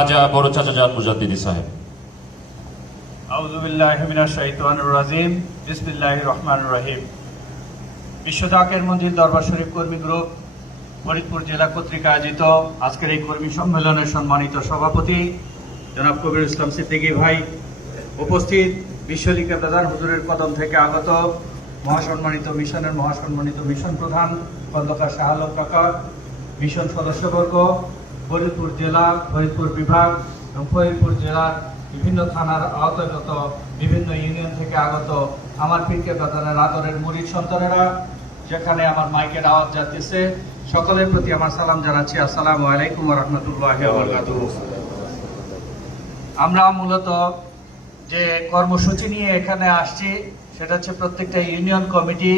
রাজা বড় চাচা জান মুজাদ্দিদি সাহেব। আউযু বিল্লাহি মিনাশ শাইতানির রাজিম। বিসমিল্লাহির রহমানির রহিম। বিশ্ব জাকের মঞ্জিল দরবার শরীফ কর্মী গ্রুপ ফরিদপুর জেলা কর্তৃক আয়োজিত আজকের এই কর্মী সম্মেলনের সম্মানিত সভাপতি জনাব কবির ইসলাম সিদ্দিকী ভাই, উপস্থিত বিশ্বলীগের প্রধান হুজুরের কদম থেকে আগত মহাসম্মানিত মিশন প্রধান খন্দকার শাহ আলম কাকা, মিশন সদস্যবর্গ, ফরিদপুর জেলা, ফরিদপুর বিভাগ এবং ফরিদপুর জেলার বিভিন্ন থানার আওতাগত বিভিন্ন ইউনিয়ন থেকে আগত আমার পীরকে প্রধানের আদরের মুরিদ সন্তানেরা, যেখানে আমার মাইকের আওয়াজ যাচ্ছে, সকলের প্রতি আমার সালাম জানাচ্ছি। আসসালামু আলাইকুম ওয়া রাহমাতুল্লাহি ওয়া বারাকাতুহু। আমরা মূলত যে কর্মসূচি নিয়ে এখানে আসছি সেটা হচ্ছে প্রত্যেকটা ইউনিয়ন কমিটি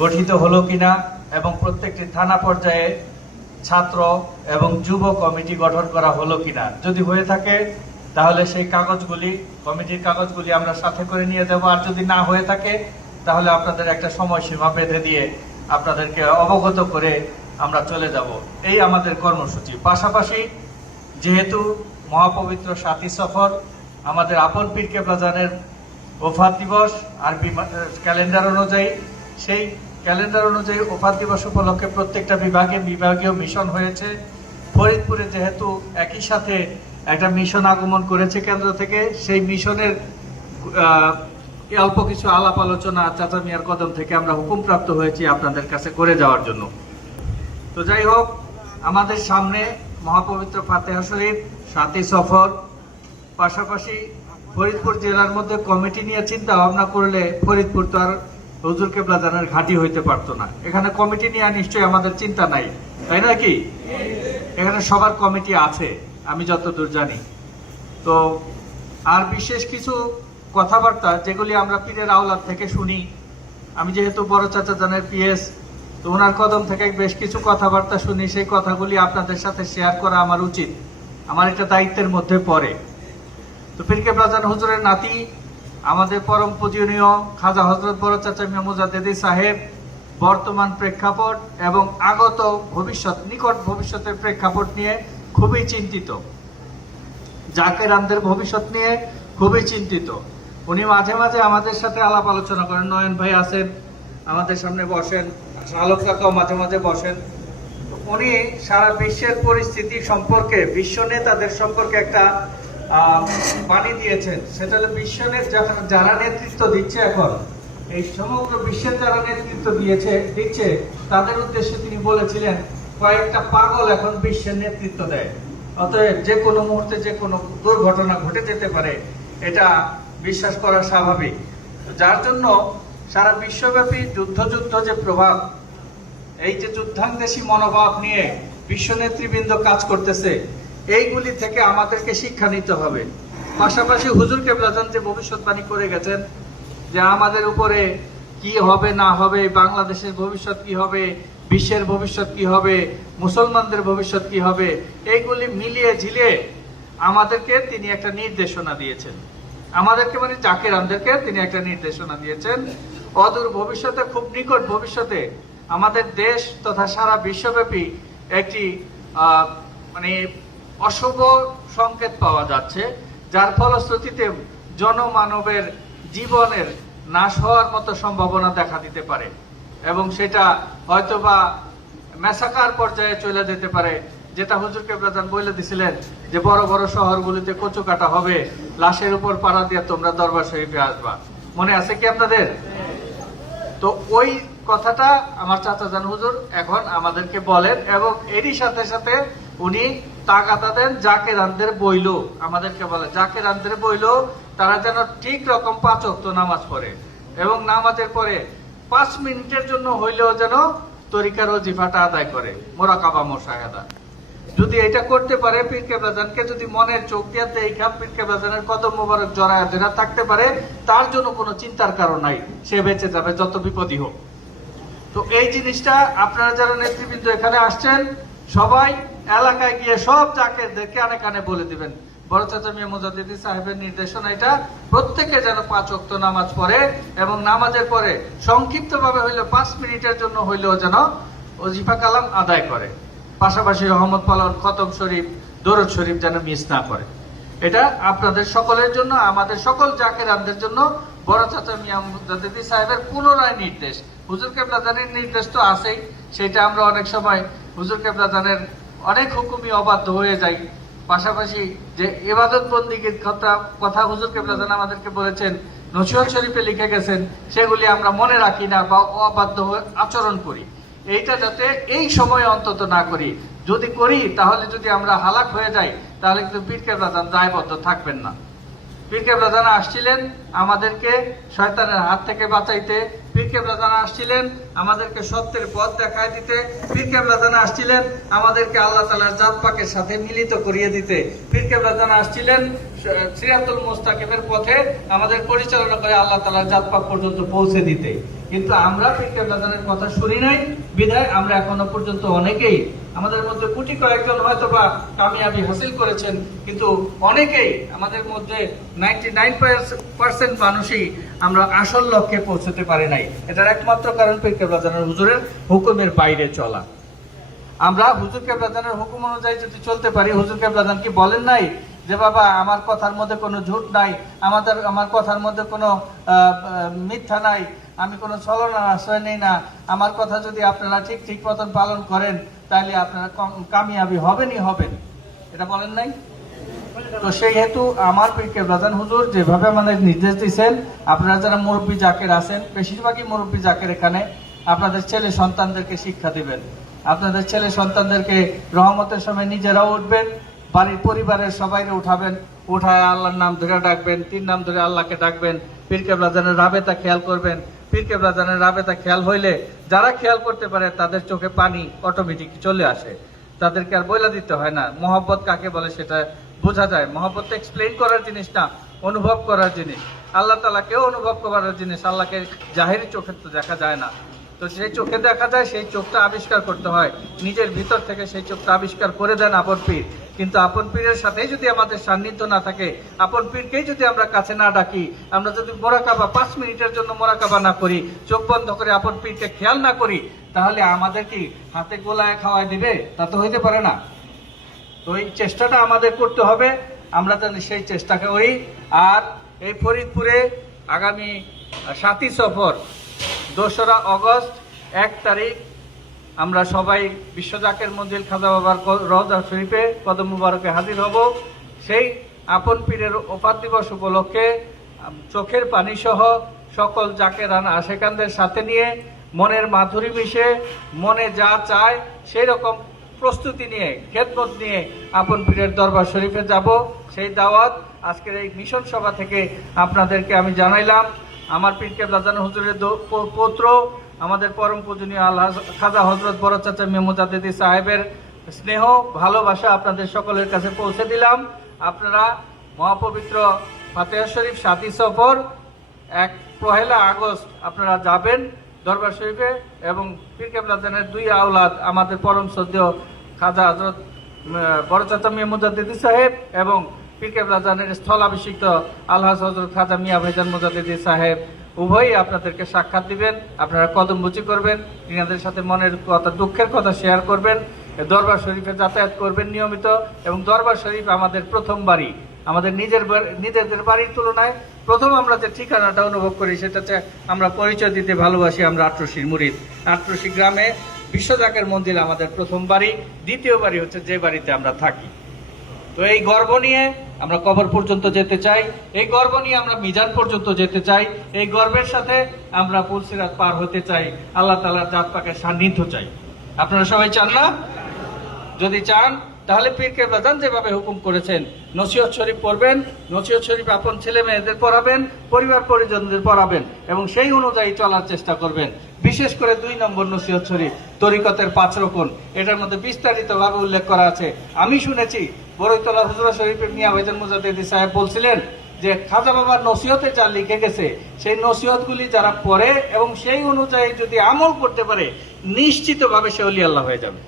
গঠিত হলো কিনা এবং প্রত্যেকটি থানা পর্যায়ে ছাত্র এবং যুব কমিটি গঠন করা হলো কিনা। যদি হয়ে থাকে তাহলে সেই কাগজগুলি, কমিটির কাগজগুলি আমরা সাথে করে নিয়ে দেবো, আর যদি না হয়ে থাকে তাহলে আপনাদের একটা সময়সীমা বেঁধে দিয়ে আপনাদেরকে অবগত করে আমরা চলে যাব। এই আমাদের কর্মসূচি। পাশাপাশি যেহেতু মহাপবিত্র সাথী সফর, আমাদের আপন পীর কেবলা জানের ওফাত দিবস আরবি ক্যালেন্ডার অনুযায়ী, সেই ক্যালেন্ডার অনুযায়ী ওফাত দিবস উপলক্ষে প্রত্যেকটা বিভাগীয় মিশন হয়েছে। ফরিদপুরে যেহেতু একই সাথে একটা মিশন আগমন করেছে কেন্দ্র থেকে, সেই মিশনের অল্প কিছু আলাপ আলোচনা চাচা মিয়ার কদম থেকে আমরা হুকুমপ্রাপ্ত হয়েছি আপনাদের কাছে করে যাওয়ার জন্য। তো যাই হোক, আমাদের সামনে মহাপবিত্র ফাতেহা শরীফ, সাথী সফর, পাশাপাশি ফরিদপুর জেলার মধ্যে কমিটি নিয়ে চিন্তা ভাবনা করলে ফরিদপুর তো আর হুজুর কেবলা জানের ঘাঁটি হইতে পারতো না। এখানে কমিটি নিয়ে নিশ্চয়ই আমাদের চিন্তা নাই, তাই না কি? এখানে সবার কমিটি আছে আমি যতদূর জানি। তো আর বিশেষ কিছু কথাবার্তা যেগুলি আমরা পীরের আওলাদ থেকে শুনি, আমি যেহেতু বড় চাচা জানের পিএস, তো ওনার কদম থেকে বেশ কিছু কথাবার্তা শুনি, সেই কথাগুলি আপনাদের সাথে শেয়ার করা আমার উচিত, আমার একটা দায়িত্বের মধ্যে পড়ে। তো পীর কেবলা জান হুজুরের নাতি, আমাদের পরম পূজনীয় খাজা হযরত বড় চাচা মিয়া মুজাদ্দিদি সাহেব বর্তমান প্রেক্ষাপট এবং আগত ভবিষ্যৎ, নিকট ভবিষ্যতের প্রেক্ষাপট নিয়ে খুবই চিন্তিত, জাকেরানদের ভবিষ্যৎ নিয়ে খুবই চিন্তিত। উনি মাঝে মাঝে আমাদের সাথে আলাপ আলোচনা করেন। নয়ন ভাই আছেন আমাদের সামনে, বসেন, আলোক কাকাও মাঝে মাঝে বসেন। উনি সারা বিশ্বের পরিস্থিতি সম্পর্কে, বিশ্ব নেতাদের সম্পর্কে একটা বাণী দিয়েছেন। সেটা হলো বিশ্বের যারা নেতৃত্ব দিচ্ছে এখন, এই সমগ্র বিশ্বের যারা নেতৃত্ব দিচ্ছে তাদের উদ্দেশ্যে তিনি বলেছিলেন, কয়েকটা পাগল এখন বিশ্বের নেতৃত্ব দেয়, অতএব যে কোনো মুহূর্তে যে কোনো দুর্ঘটনা ঘটে যেতে পারে, এটা বিশ্বাস করা স্বাভাবিক। যার জন্য সারা বিশ্বব্যাপী যুদ্ধ যে প্রভাব, এই যে যুদ্ধান্দেশী মনোভাব নিয়ে বিশ্ব নেতৃবৃন্দ কাজ করতেছে, এইগুলি থেকে আমাদেরকে শিক্ষা নিতে হবে। পাশাপাশি হুজুর কেবলা জান যে ভবিষ্যৎবাণী করে গেছেন যে আমাদের উপরে কি হবে না হবে, বাংলাদেশের ভবিষ্যৎ কি হবে, বিশ্বের ভবিষ্যৎ কি হবে, মুসলমানদের ভবিষ্যৎ কি হবে, এইগুলি মিলিয়ে ঝিলিয়ে আমাদেরকে তিনি একটা নির্দেশনা দিয়েছেন। আমাদেরকে মানে জাকেরানদেরকে তিনি একটা নির্দেশনা দিয়েছেন। অদূর ভবিষ্যতে, খুব নিকট ভবিষ্যতে আমাদের দেশ তথা সারা বিশ্বব্যাপী একটি মানে অশুভ সংকেত পাওয়া যাচ্ছে, যার ফলশ্রুতিতে জনমানবের জীবনের নাশ হওয়ার মতো সম্ভাবনা দেখা দিতে পারে এবং সেটা হয়তোবা ম্যাসাকার পর্যায়ে চলে যেতে পারে, যেটা হুজুর কেবলা জান বলে দিছিলেন যে বড় বড় শহরগুলিতে কচু কাটা হবে, লাশের উপর পাড়া দিয়ে তোমরা দরবার শরীফে আসবা। মনে আছে কি আপনাদের? তো ওই কথাটা আমার চাচা জান হুজুর এখন আমাদেরকে বলেন এবং এরই সাথে সাথে উনি তাগাদা দেন জাকেরানদের বইলো, আমাদেরকে বলে জাকেরানদের বইলো তারা যেন ঠিক রকম 5 ওয়াক্ত নামাজ পড়ে এবং নামাজের পরে 5 মিনিটের জন্য হইলেও যেন তরিকার ওজিফাটা আদায় করে, মোরাকাবা মুশাহাদা। যদি এটা করতে পারে, পীর কেবলা জানকে যদি মনের চোখ দিয়ে দেখা পীর কেবলা জানের কদম মোবারক জড়ায় ধরে থাকতে পারে, তার জন্য কোনো চিন্তার কারণ নাই, সে বেঁচে যাবে যত বিপদই হোক। তো এই জিনিসটা আপনারা যারা নেতৃবৃন্দ এখানে আসছেন, সবাই এলাকায় গিয়ে সব জাকেরদেরকে কানে কানে বলে দিবেন, বড় চাচা মিয়া মুজাদ্দিদি সাহেবের নির্দেশনা এটা, প্রত্যেকে যেন 5 ওয়াক্ত নামাজ পড়ে এবং নামাজের পরে সংক্ষিপ্ত ভাবে হইলেও 5 মিনিটের জন্য হইলেও যেন ওজিফা কালাম আদায় করে। পাশাপাশি রহমত পালন, খতম শরীফ, দরুদ শরীফ যেন মিস না করে। এটা আপনাদের সকলের জন্য, আমাদের সকল জাকেরানদের জন্য বড় চাচা মিয়া মুজাদ্দিদি সাহেবের পুনরায় নির্দেশ। হুজুর কেবলাদানের নির্দেশ তো আছেই, সেটা আমরা অনেক সময় হুজুর কেবলাদানের অনেক হুকুমই অবাধ্য হয়ে যাই। পাশাপাশি যে ইবাদত বন্দিগির কথা হুজুর কেবলাদান আমাদেরকে বলেছেন, নসিহত শরীফে লিখে গেছেন, সেগুলি আমরা মনে রাখি না বা অবাধ্য হয়ে আচরণ করি। এইটা যাতে এই সময় অন্তত না করি। যদি করি তাহলে যদি আমরা হালাক হয়ে যাই তাহলে কিন্তু পীর কেবলাদান দায়বদ্ধ থাকবেন না। পীর কেবলাদান আসছিলেন আমাদেরকে শয়তানের হাত থেকে বাঁচাইতে, পীর কেবলাদান আসছিলেন আমাদেরকে সত্যের পথ দেখায় দিতে, পীর কেবলাদান আসছিলেন আমাদেরকে আল্লাহ তাআলার জাত পাকের সাথে মিলিত করিয়ে দিতে, পীর কেবলাদান আসছিলেন সিরাতুল মুস্তাকিমের পথে আমাদের পরিচালনা করে আল্লাহ তাআলার জাত পাক পর্যন্ত পৌঁছে দিতে। কিন্তু আমরা পীর কেবলাদানের কথা শুনি নাই বিধায় আমরা এখনো পর্যন্ত অনেকেই, আমাদের মধ্যে কোটি কয়েকজন হয়তো বা কামিয়াবি হাসিল করেছেন, কিন্তু অনেকেই আমাদের মধ্যে 99% মানুষই আমরা আসল লক্ষ্যে পৌঁছতে পারি নাই। এটার একমাত্র কারণ পীর কেবলাদানের হুজুরের হুকুমের বাইরে চলা। আমরা হুজুর কেবলাদানের হুকুম অনুযায়ী যদি চলতে পারি, হুজুর কেবলাদান কি বলেন নাই যে বাবা আমার কথার মধ্যে কোনো ঝুট নাই, আমার কথার মধ্যে কোনো মিথ্যা নাই, আমি কোনো ছলনার আশ্রয় নেই না, আমার কথা যদি আপনারা ঠিক মতন পালন করেন তাহলে আপনারা কামিয়াবি হবেনই হবেন, এটা বলেন নাই? তো সেই হেতু আমার পীর কেবলাদান হুজুর যেভাবে আমাদের নির্দেশ দিয়েছেন, আপনারা যারা মুরব্বী জাকের আছেন, বেশিরভাগই মুরব্বী জাকের এখানে, আপনাদের ছেলে সন্তানদেরকে শিক্ষা দিবেন। আপনাদের ছেলে সন্তানদেরকে রহমতের সময় নিজেরাও উঠবেন, বাড়ির পরিবারের সবাইকে উঠাবেন, উঠায় আল্লাহর নাম ধরে ডাকবেন, 3 নাম ধরে আল্লাহকে ডাকবেন। পীর কেবলাদানের রাবেতা খেয়াল করবেন। পীর কেবলাদানের রাবেতা খেয়াল হইলে যারা খেয়াল করতে পারে তাদের চোখে পানি অটোমেটিক চলে আসে, তাদেরকে আর বইলা দিতে হয় না। মহব্বত কাকে বলে সেটা বোঝা যায়। মহব্বত এক্সপ্লেইন করার জিনিস না, অনুভব করার জিনিস। আল্লাহ তাআলাকেও অনুভব করার জিনিস। আল্লাহকে জাহিরি চোখে তো দেখা যায় না, তো সেই চোখে দেখা যায়, সেই চোখটা আবিষ্কার করতে হয় নিজের ভিতর থেকে। সেই চোখটা আবিষ্কার করে দেন আপন পীর। কিন্তু আপন পীরের সাথেই যদি আমাদের সান্নিধ্য না থাকে, আপন পীরকেই যদি আমরা কাছে না ডাকি, আমরা যদি মোরাকাবা 5 মিনিটের জন্য মোরাকাবা না করি, চোখ বন্ধ করে আপন পীরকে খেয়াল না করি, তাহলে আমাদের কি হাতে গোলায় খাওয়াই দিবে? তা তো হইতে পারে না। তো এই চেষ্টাটা আমাদের করতে হবে, আমরা জানি সেই চেষ্টাকে করি। আর এই ফরিদপুরে আগামী 7ই সফর 2রা অগস্ট 1 তারিখ আমরা সবাই বিশ্ব জাকের মঞ্জিল খাজা বাবার রওজা শরীফে কদম মুবারকে হাজির হব। সেই আপন পীরের ওফাত দিবস উপলক্ষে চোখের পানি সহ সকল জাকেরান আশেকানদের সাথে নিয়ে মনের মাধুরী মিশে মনে যা চায় সেই রকম প্রস্তুতি নিয়ে, খেদমত নিয়ে আপন পীরের দরবার শরীফে যাব। সেই দাওয়াত আজকের এই মিশন সভা থেকে আপনাদেরকে আমি জানাইলাম। আমার পীর কেবলাদান হুজুরের পৌত্র, আমাদের পরম পূজনীয় আল্লাহ খাজা হযরত বড় চাচা মিয়া মুজাদ্দিদি সাহেবের স্নেহ ভালোবাসা আপনাদের সকলের কাছে পৌঁছে দিলাম। আপনারা মহাপবিত্র ফাতিহা শরীফ 7ই সফর 1 আগস্ট আপনারা যাবেন দরবার শরীফে, এবং পীর কেবলাদানের 2 আওলাদ আমাদের পরম শ্রদ্ধেয় খাজা হযরত বড় চাচা মিয়া মুজাদ্দিদি সাহেব এবং পীর কেবলাদানের স্থলাভিষিক্ত আলহাজ হযরত খাজা মিয়া ভাইজান মুজাদ্দিদি সাহেব উভয়ই আপনাদেরকে সাক্ষাৎ দিবেন। আপনারা কদমবুচি করবেন, তিনাদের সাথে মনের কথা, দুঃখের কথা শেয়ার করবেন, দরবার শরীফে যাতায়াত করবেন নিয়মিত। এবং দরবার শরীফ আমাদের প্রথম বাড়ি, আমাদের নিজেদের বাড়ির তুলনায় প্রথম আমরা যে ঠিকানাটা অনুভব করি সেটা হচ্ছে আমরা পরিচয় দিতে ভালোবাসি, আমরা আটরশির মুরিদ। আটরশি গ্রামে বিশ্ব জাকের মঞ্জিল আমাদের প্রথম বাড়ি, দ্বিতীয় বাড়ি হচ্ছে যে বাড়িতে আমরা থাকি। তো এই গর্ব নিয়ে আমরা কবর পর্যন্ত যেতে চাই, এই গর্ব নিয়ে আমরা মিজান পর্যন্ত যেতে চাই, এই গর্বের সাথে আমরা পুলসিরাত পার হতে চাই, আল্লাহ তাআলার জাত পাকের সান্নিধ্য চাই। আপনারা সবাই চান না? যদি চান তাহলে পীর কেবলাদান যেভাবে হুকুম করেছেন নসিহত শরীফ পড়বেন, নসিহত শরীফ আপন ছেলে মেয়েদের পড়াবেন, পরিবার পরিজনদের পড়াবেন এবং সেই অনুযায়ী চলার চেষ্টা করবেন। বিশেষ করে 2 নম্বর নসিহত শরীফ তরিকতের 5 রকম, এটার মধ্যে বিস্তারিতভাবে উল্লেখ করা আছে। আমি শুনেছি বড়ইতলা হুজুরা শরীফের মিয়া ভাইজান মুজাদ্দিদি সাহেব বলছিলেন যে খাজা বাবার নসিহতে যা লিখে গেছে সেই নসিহতগুলি যারা পড়ে এবং সেই অনুযায়ী যদি আমল করতে পারে নিশ্চিতভাবে সে ওলি আল্লাহ হয়ে যাবে।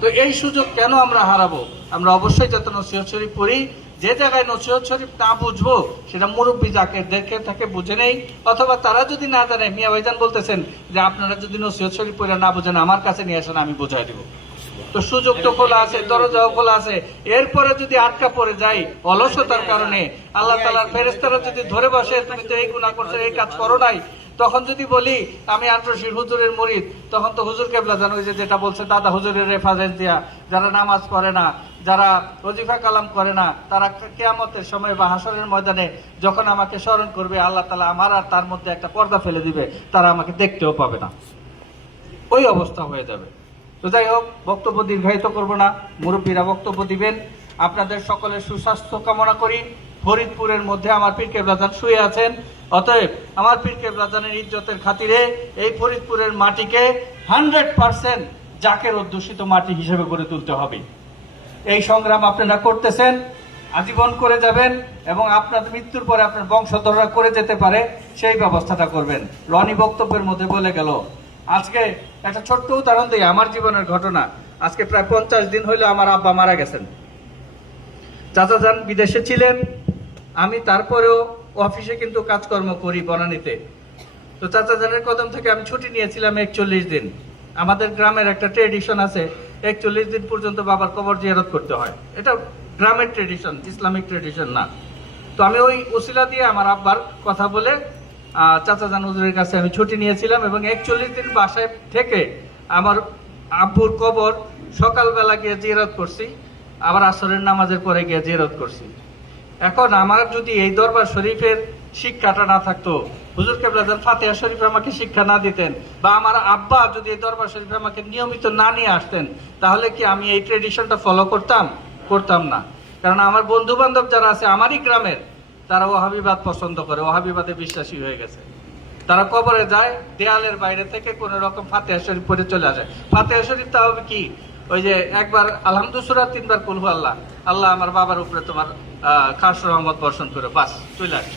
তো এই সুযোগ কেন আমরা হারাবো? আমরা অবশ্যই যত নসিহত শরীফ পড়ি, যে জায়গায় নসিহত শরীফ না বুঝবো সেটা মুরব্বী যাকে দেখে থাকে বুঝে নেই, অথবা তারা যদি না জানে, মিয়া ভাইজান বলতেছেন যে আপনারা যদি নসিহত শরীফ পড়ে না বুঝেন আমার কাছে নিয়ে আসেন, আমি বোঝাই দেবো। তো তো সুযোগ তো খোলা আছে, দরজাও খোলা আছে। এরপরে যদি আটকা পড়ে যাই অলসতার কারণে, আল্লাহ তাআলার ফেরেশতারা যদি ধরে বসে তুমি তো এই গুনাহ করছো, এই কাজ করো নাই, তখন যদি বলি আমি আন্টরশির হুজুরের মুরিদ, তখন তো হুজুর কেবলা জানো যে যেটা বলছে দাদা হুজুরের রেফারেন্স দিয়া, যারা নামাজ পড়ে না, যারা ওজিফা কালাম করে না, তারা কিয়ামতের সময় বা হাসরের ময়দানে যখন আমাকে স্মরণ করবে, আল্লাহ তাআলা আমার আর তার মধ্যে একটা পর্দা ফেলে দিবে, তারা আমাকে দেখতেও পাবে না, ওই অবস্থা হয়ে যাবে। তো যাই হোক, বক্তব্য দীর্ঘায়িত করব না, মুরব্বীরা বক্তব্য দিবেন। আপনাদের সকলের সুস্বাস্থ্য কামনা করি। ফরিদপুরের মধ্যে আমার পীর কেবলাজান শুয়ে আছেন, অতএব আমার পীর কেবলাজানের ইজ্জতের খাতিরে এই ফরিদপুরের মাটিকে 100% জাকের অধ্যুষিত মাটি হিসেবে করে তুলতে হবে। এই সংগ্রাম আপনারা করতেছেন, আজীবন করে যাবেন, এবং আপনাদের মৃত্যুর পরে আপনার বংশধররা করে যেতে পারে সেই ব্যবস্থাটা করবেন। রনি বক্তব্যের মধ্যে বলে গেল। আজকে একটা ছোট্ট উদাহরণ দিই, আমার জীবনের ঘটনা। আজকে প্রায় 50 দিন হইলো আমার আব্বা মারা গেছেন। চাচা যান বিদেশে ছিলেন, আমি তারপরেও অফিসে কিন্তু কাজকর্ম করি বনানীতে। তো চাচা জানের কদম থেকে আমি ছুটি নিয়েছিলাম 41 দিন। আমাদের গ্রামের একটা ট্রেডিশন আছে, 41 দিন পর্যন্ত বাবার কবর জিয়ারত করতে হয়। এটা গ্রামের ট্রেডিশন, ইসলামিক ট্রেডিশন না। তো আমি ওই ওসিলা দিয়ে আমার আব্বার কথা বলে চাচা জান হুজুরের কাছে আমি ছুটি নিয়েছিলাম, এবং 41 দিন বাসায় থেকে আমার আব্বুর কবর সকালবেলা গিয়ে জিয়ারত করছি, আবার আসরের নামাজের পরে গিয়ে জিয়ারত করছি। এখন আমার যদি এই দরবার শরীফের শিক্ষাটা না থাকতো, হুজুর কেবলাজান ফাতিহা শরীফ আমাকে শিক্ষা না দিতেন, বা আমার আব্বা যদি এই দরবার শরীফ আমাকে নিয়মিত না নিয়ে আসতেন, তাহলে কি আমি এই ট্রেডিশনটা ফলো করতাম না। কারণ আমার বন্ধু বান্ধব যারা আছে আমারই গ্রামের, তারা ওয়াহাবিবাদ পছন্দ করে, ওয়াহাবিবাদে বিশ্বাসী হয়ে গেছে। তারা কবরে যায়, দেয়ালের বাইরে থেকে কোন রকম ফাতিহা শরীফ পড়ে চলে আসে। ফাতিহা শরীফ তা হবে কি, ওই যে একবার আলহামদুলিল্লাহ সূরা 3 বার কুল হু আল্লাহ, আল্লাহ আমার বাবার উপরে তোমার খাস রহমত বর্ষণ করে, বাস চলে আসে।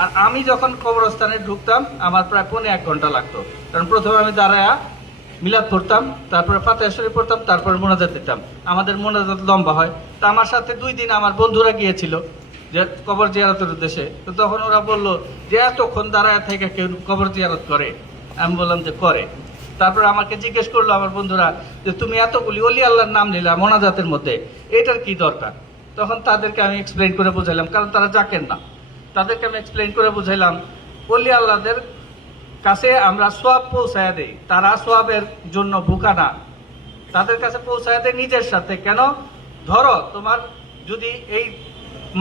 আর আমি যখন কবরস্থানে ঢুকতাম আমার প্রায় 1.5 ঘন্টা লাগতো, কারণ প্রথমে আমি দাঁড়ায়া মিলাদ পড়তাম, তারপরে ফাতিহা শরীফ পড়তাম, তারপরে মোনাজাত দিতাম। আমাদের মোনাজাত লম্বা হয়। তা আমার সাথে 2 দিন আমার বন্ধুরা গিয়েছিল যে কবর জিয়ারতের উদ্দেশ্যে। তো তখন ওরা বললো যে এতক্ষণ দাঁড়ায় থেকে কেউ কবর জিয়ারত করে? আমি বললাম যে করে। তারপর আমাকে জিজ্ঞেস করলো আমার বন্ধুরা যে তুমি এতগুলি অলি আল্লাহর নাম নিলা মোনাজাতের মধ্যে, এটার কি দরকার? তখন তাদেরকে আমি এক্সপ্লেইন করে বুঝাইলাম, কারণ তারা জাকের না। তাদেরকে আমি এক্সপ্লেইন করে বুঝাইলাম, অলি আল্লাহদের কাছে আমরা সোয়াব পৌঁছায় দেই, তারা সোয়াবের জন্য ভুকা না, তাদের কাছে পৌঁছায় দেয় নিজের সাথে। কেন? ধরো তোমার যদি এই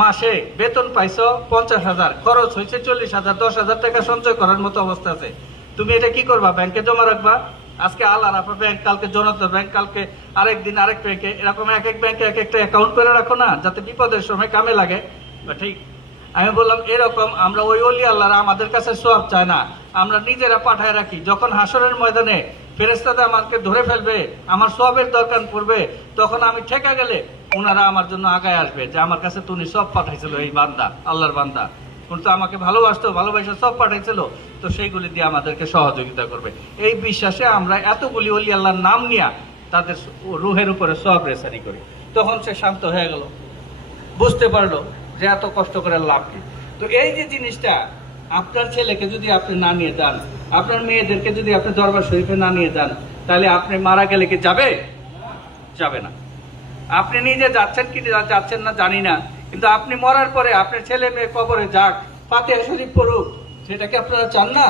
মাসে বেতন পাইছো 50,000, খরচ হয়েছে 40,000, 10,000 টাকা সঞ্চয় করার মতো অবস্থা আছে, তুমি এটা কি করবা? ব্যাংকে জমা রাখবা। আজকে আল আরাফা ব্যাংক, কালকে জনতা ব্যাংক, কালকে আরেক দিন আরেক ব্যাংকে, এরকম এক এক ব্যাংকে এক একটা অ্যাকাউন্ট করে রাখো না, যাতে বিপদের সময় কামে লাগে। ঠিক আমি বললাম এরকম আমরা ওই অলি আল্লাহরা আমাদের কাছে সওয়াব চায় না, আমরা নিজেরা পাঠায় রাখি। যখন হাসরের ময়দানে ফেরেশতারা আমাকে ধরে ফেলবে, আমার সওয়াবের দরকার পড়বে, তখন আমি ঠেকা গেলে ওনারা আমার জন্য আগায় আসবে যে আমার কাছে তুমি সব পাঠাইছিল এই বান্দা, আল্লাহর বান্দা, কিন্তু আমাকে ভালোবাসতো, ভালোবাসা সব পাঠাইছিল, তো সেইগুলি দিয়ে আমাদেরকে সহযোগিতা করবে। এই বিশ্বাসে আমরা এতগুলি অলি আল্লাহর নাম নিয়ে তাদের রুহের উপরে সওয়াব রেসারি করি। তখন সে শান্ত হয়ে গেল, বুঝতে পারলো যে এত কষ্ট করে লাভ কি। তো এই যে জিনিসটা, আপনার ছেলেকে যদি আপনি না নিয়ে যান, আপনার মেয়েদেরকে যদি আপনি দরবার শরীফে না নিয়ে যান, তাহলে আপনি মারা গেলে কি যাবে না। আপনি নিজে যাচ্ছেন কি যাচ্ছেন না জানি না, কিন্তু আপনি মরার পরে আপনার ছেলে মেয়ে কবরে যাক, ফাতিহা শরীফ পড়ুক, সেটা কি আপনারা চান না?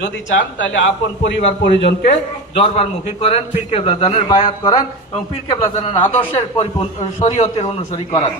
যদি চান তাহলে আপন পরিবার পরিজনকে দরবারমুখী করেন, পীর কেবলাজানের বায়াত করান এবং পীর কেবলাজানের আদর্শের শরীয়তের অনুসরী করান।